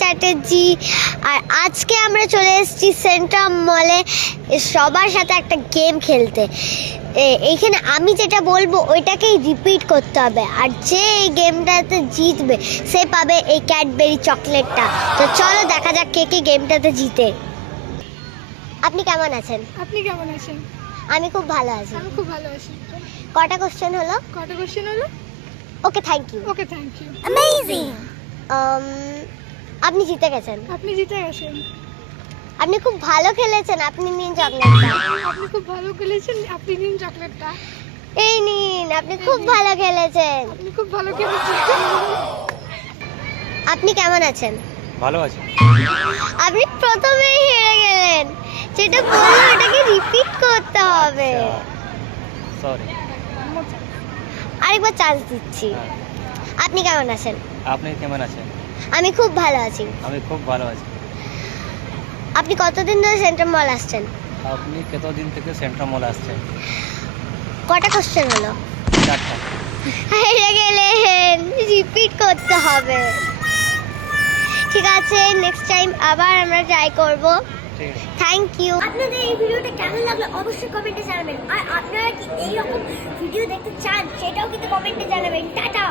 চ্যাটার্জি। আর আজকে আমরা চলে এসেছি সেন্ট্রাম মলে সবার সাথে একটা গেম খেলতে। এইখানে আমি যেটা বলবো ওইটাকেই রিপিট করতে হবে, আর যে এই গেমটাতে জিতবে সে পাবে এই ক্যাডবেরি চকলেটটা। তো চলো দেখা যাক কে কে গেমটাতে জিতে। আপনি কেমন আছেন? আপনি কেমন আছেন? আমি খুব ভালো আছি। আমি খুব ভালো আছি। কটা কোশ্চেন হলো? কটা কোশ্চেন হলো? Okay, thank you. Okay, thank you. Amazing. আপনি জিতে গেছেন। আপনি জিতে গেছেন। আপনি খুব ভালো খেলেছেন, আপনি নিন চকলেটটা। আপনি খুব ভালো খেলেছেন, আপনি নিন চকলেটটা। এই নিন, আপনি খুব ভালো খেলেছেন। আপনি খুব ভালো খেলেছেন। আপনি কেমন আছেন? ভালো আছি। আপনি প্রথমেই হেরে গেলেন, যেটা বললো ওটাকে রিপিট করতে হবে। সরি। আরেকবার চান্স দিচ্ছি। আপনি কেমন আছেন? আপনি কেমন আছেন? আমি খুব ভালো আছি। আমি খুব ভালো আছি। আপনি কতদিন ধরে সেন্ট্রাম মল আসছেন? আপনি কতদিন থেকে সেন্ট্রাম মল আসছেন? কটা কোশ্চেন হলো? 4টা। হেরে গেলেন, রিপিট করতে হবে। ঠিক আছে, নেক্সট টাইম আবার আমরা ট্রাই করব। ঠিক আছে। Thank you. আপনাদের এই ভিডিওটা কেমন লাগলো অবশ্যই কমেন্টে জানাবেন, আর আপনারা কি এইরকম ভিডিও দেখতে চান সেটাও কিন্তু কমেন্টে জানাবেন। টাটা।